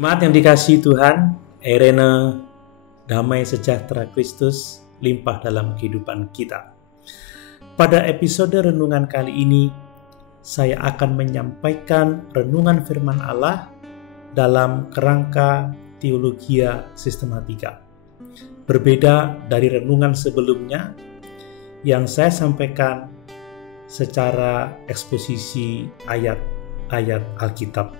Jemaat yang dikasihi Tuhan, Irene, damai sejahtera Kristus limpah dalam kehidupan kita. Pada episode renungan kali ini, saya akan menyampaikan renungan firman Allah dalam kerangka teologia sistematika. Berbeda dari renungan sebelumnya yang saya sampaikan secara eksposisi ayat-ayat Alkitab.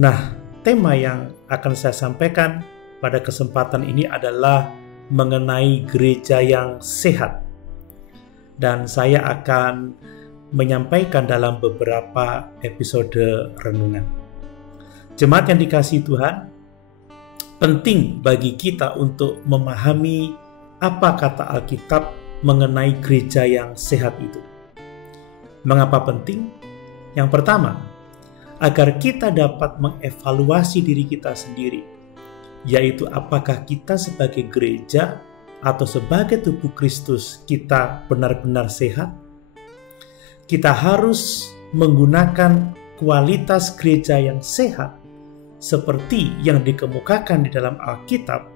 Nah, tema yang akan saya sampaikan pada kesempatan ini adalah mengenai gereja yang sehat. Dan saya akan menyampaikan dalam beberapa episode renungan. Jemaat yang dikasihi Tuhan, penting bagi kita untuk memahami apa kata Alkitab mengenai gereja yang sehat itu. Mengapa penting? Yang pertama, agar kita dapat mengevaluasi diri kita sendiri, yaitu apakah kita sebagai gereja atau sebagai tubuh Kristus kita benar-benar sehat. Kita harus menggunakan kualitas gereja yang sehat seperti yang dikemukakan di dalam Alkitab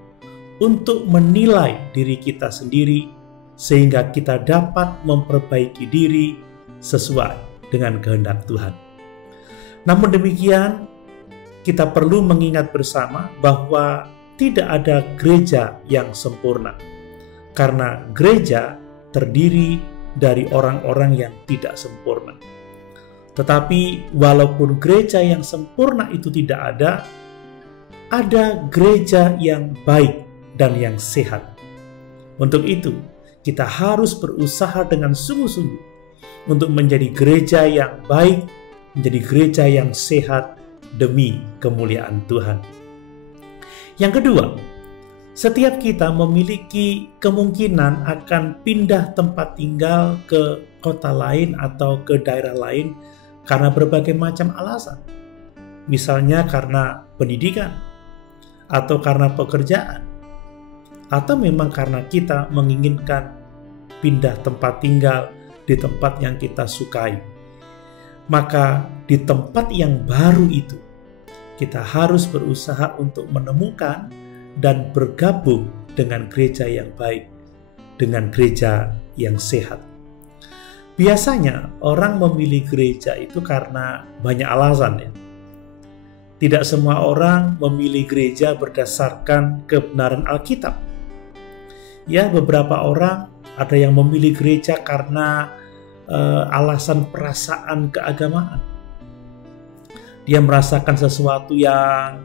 untuk menilai diri kita sendiri sehingga kita dapat memperbaiki diri sesuai dengan kehendak Tuhan. Namun demikian, kita perlu mengingat bersama bahwa tidak ada gereja yang sempurna. Karena gereja terdiri dari orang-orang yang tidak sempurna. Tetapi walaupun gereja yang sempurna itu tidak ada gereja yang baik dan yang sehat. Untuk itu, kita harus berusaha dengan sungguh-sungguh untuk menjadi gereja yang baik, menjadi gereja yang sehat demi kemuliaan Tuhan. Yang kedua, setiap kita memiliki kemungkinan akan pindah tempat tinggal ke kota lain atau ke daerah lain karena berbagai macam alasan. Misalnya karena pendidikan, atau karena pekerjaan, atau memang karena kita menginginkan pindah tempat tinggal di tempat yang kita sukai. Maka di tempat yang baru itu, kita harus berusaha untuk menemukan dan bergabung dengan gereja yang baik, dengan gereja yang sehat. Biasanya orang memilih gereja itu karena banyak alasan ya. Tidak semua orang memilih gereja berdasarkan kebenaran Alkitab. Ya, beberapa orang ada yang memilih gereja karena alasan perasaan keagamaan. Dia merasakan sesuatu yang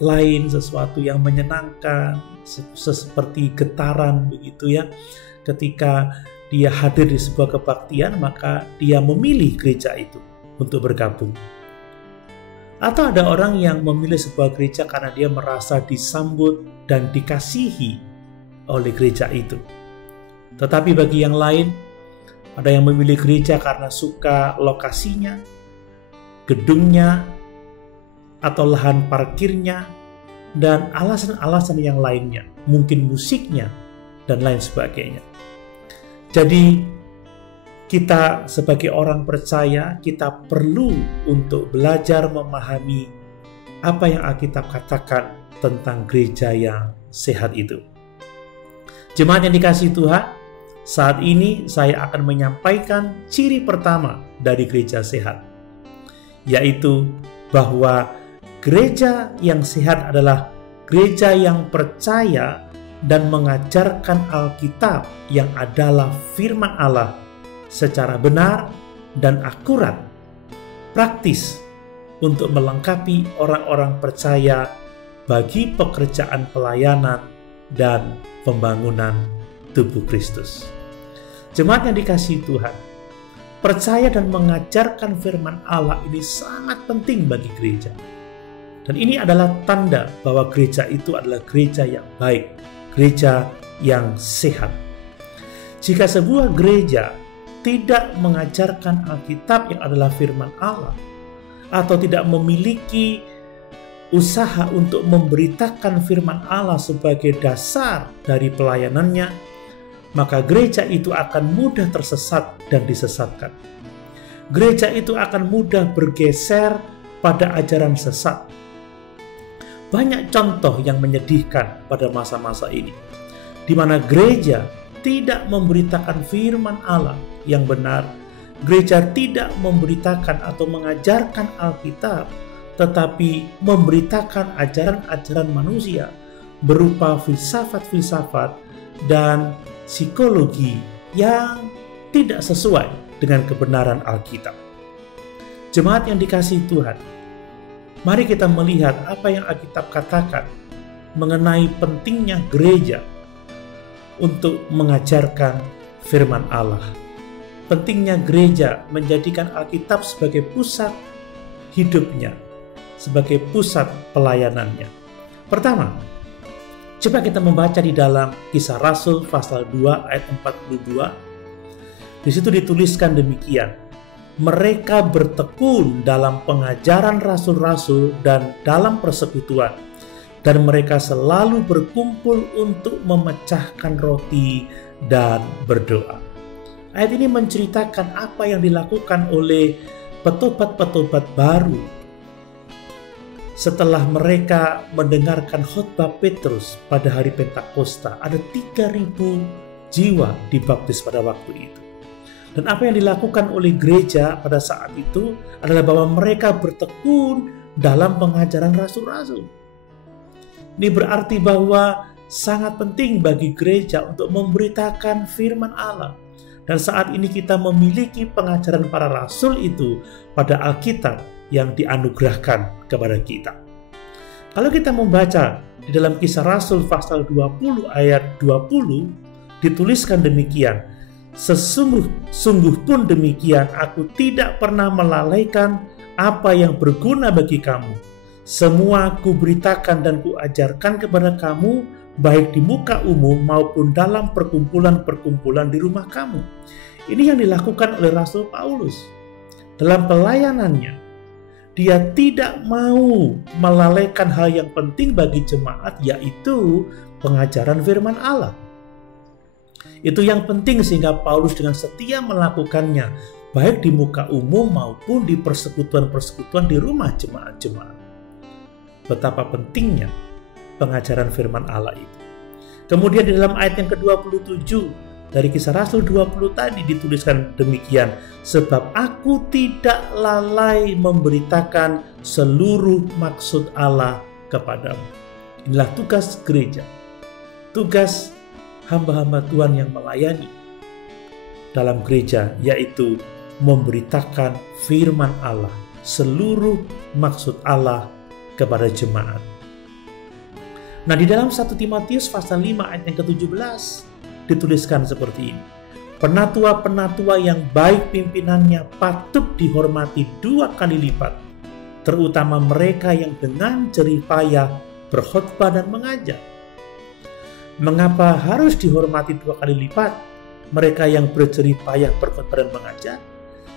lain, sesuatu yang menyenangkan, seperti getaran begitu ya. Ketika dia hadir di sebuah kebaktian, maka dia memilih gereja itu untuk bergabung. Atau ada orang yang memilih sebuah gereja karena dia merasa disambut dan dikasihi oleh gereja itu. Tetapi bagi yang lain, ada yang memilih gereja karena suka lokasinya, gedungnya, atau lahan parkirnya, dan alasan-alasan yang lainnya, mungkin musiknya, dan lain sebagainya. Jadi, kita sebagai orang percaya, kita perlu untuk belajar memahami apa yang Alkitab katakan tentang gereja yang sehat itu. Jemaat yang dikasihi Tuhan, saat ini saya akan menyampaikan ciri pertama dari gereja sehat, yaitu bahwa gereja yang sehat adalah gereja yang percaya dan mengajarkan Alkitab yang adalah firman Allah secara benar dan akurat, praktis untuk melengkapi orang-orang percaya bagi pekerjaan pelayanan dan pembangunan tubuh Kristus. Jemaat yang dikasihi Tuhan, percaya dan mengajarkan firman Allah ini sangat penting bagi gereja. Dan ini adalah tanda bahwa gereja itu adalah gereja yang baik, gereja yang sehat. Jika sebuah gereja tidak mengajarkan Alkitab yang adalah firman Allah, atau tidak memiliki usaha untuk memberitakan firman Allah sebagai dasar dari pelayanannya, maka gereja itu akan mudah tersesat dan disesatkan. Gereja itu akan mudah bergeser pada ajaran sesat. Banyak contoh yang menyedihkan pada masa-masa ini, di mana gereja tidak memberitakan firman Allah yang benar. Gereja tidak memberitakan atau mengajarkan Alkitab, tetapi memberitakan ajaran-ajaran manusia berupa filsafat-filsafat dan psikologi yang tidak sesuai dengan kebenaran Alkitab. Jemaat yang dikasihi Tuhan, mari kita melihat apa yang Alkitab katakan mengenai pentingnya gereja untuk mengajarkan firman Allah. Pentingnya gereja menjadikan Alkitab sebagai pusat hidupnya, sebagai pusat pelayanannya. Pertama, coba kita membaca di dalam Kisah Rasul pasal 2 ayat 42. Di situ dituliskan demikian: mereka bertekun dalam pengajaran rasul-rasul dan dalam persekutuan, dan mereka selalu berkumpul untuk memecahkan roti dan berdoa. Ayat ini menceritakan apa yang dilakukan oleh petobat-petobat baru setelah mereka mendengarkan khotbah Petrus pada hari Pentakosta. Ada 3.000 jiwa dibaptis pada waktu itu. Dan apa yang dilakukan oleh gereja pada saat itu adalah bahwa mereka bertekun dalam pengajaran rasul-rasul. Ini berarti bahwa sangat penting bagi gereja untuk memberitakan firman Allah. Dan saat ini kita memiliki pengajaran para rasul itu pada Alkitab yang dianugerahkan kepada kita. Kalau kita membaca di dalam Kisah Rasul pasal 20 ayat 20, dituliskan demikian: sungguh pun demikian, aku tidak pernah melalaikan apa yang berguna bagi kamu. Semua kuberitakan dan kuajarkan kepada kamu, baik di muka umum maupun dalam perkumpulan-perkumpulan di rumah kamu. Ini yang dilakukan oleh Rasul Paulus. Dalam pelayanannya, dia tidak mau melalaikan hal yang penting bagi jemaat, yaitu pengajaran firman Allah. Itu yang penting sehingga Paulus dengan setia melakukannya, baik di muka umum maupun di persekutuan-persekutuan di rumah jemaat-jemaat. Betapa pentingnya pengajaran firman Allah itu. Kemudian di dalam ayat yang ke-27 dari Kisah Rasul 20 tadi dituliskan demikian: sebab aku tidak lalai memberitakan seluruh maksud Allah kepadamu. Inilah tugas gereja, tugas hamba-hamba Tuhan yang melayani dalam gereja, yaitu memberitakan firman Allah, seluruh maksud Allah kepada jemaat. Nah, di dalam 1 Timotius pasal 5 ayat yang ke-17 dituliskan seperti ini: penatua-penatua yang baik pimpinannya patut dihormati 2 kali lipat, terutama mereka yang dengan jerih payah berkhotbah dan mengajar. Mengapa harus dihormati 2 kali lipat mereka yang berjerih payah berkhotbah dan mengajar?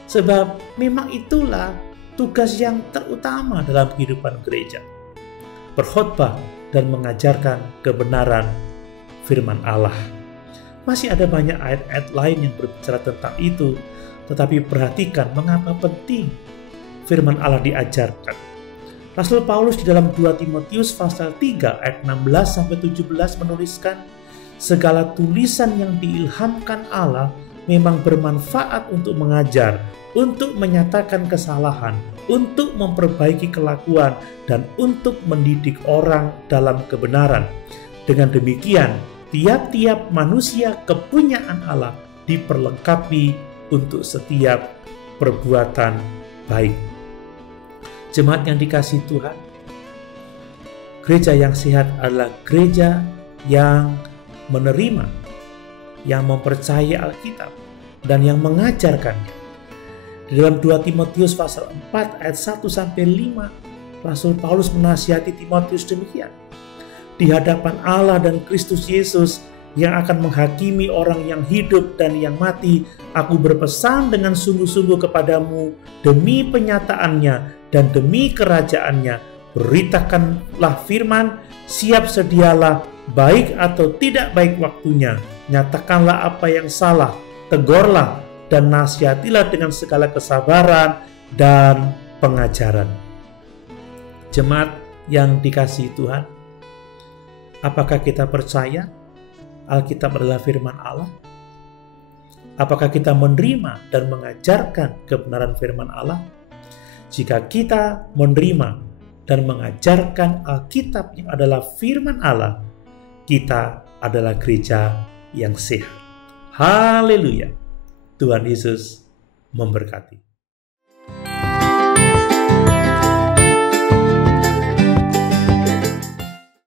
Sebab memang itulah tugas yang terutama dalam kehidupan gereja, berkhotbah dan mengajarkan kebenaran firman Allah. Masih ada banyak ayat-ayat lain yang berbicara tentang itu, tetapi perhatikan mengapa penting firman Allah diajarkan. Rasul Paulus di dalam 2 Timotius pasal 3 ayat 16-17 menuliskan, segala tulisan yang diilhamkan Allah memang bermanfaat untuk mengajar, untuk menyatakan kesalahan, untuk memperbaiki kelakuan, dan untuk mendidik orang dalam kebenaran. Dengan demikian, tiap-tiap manusia kepunyaan Allah diperlengkapi untuk setiap perbuatan baik. Jemaat yang dikasihi Tuhan, gereja yang sehat adalah gereja yang menerima, yang mempercayai Alkitab, dan yang mengajarkannya. Di dalam 2 Timotius pasal 4 ayat 1-5, Rasul Paulus menasihati Timotius demikian: di hadapan Allah dan Kristus Yesus yang akan menghakimi orang yang hidup dan yang mati, aku berpesan dengan sungguh-sungguh kepadamu demi penyataannya dan demi kerajaannya, beritakanlah firman, siap sedialah, baik atau tidak baik waktunya, nyatakanlah apa yang salah, tegurlah dan nasihatilah dengan segala kesabaran dan pengajaran. Jemaat yang dikasihi Tuhan, apakah kita percaya Alkitab adalah firman Allah? Apakah kita menerima dan mengajarkan kebenaran firman Allah? Jika kita menerima dan mengajarkan Alkitab yang adalah firman Allah, kita adalah gereja yang sehat. Haleluya. Tuhan Yesus memberkati.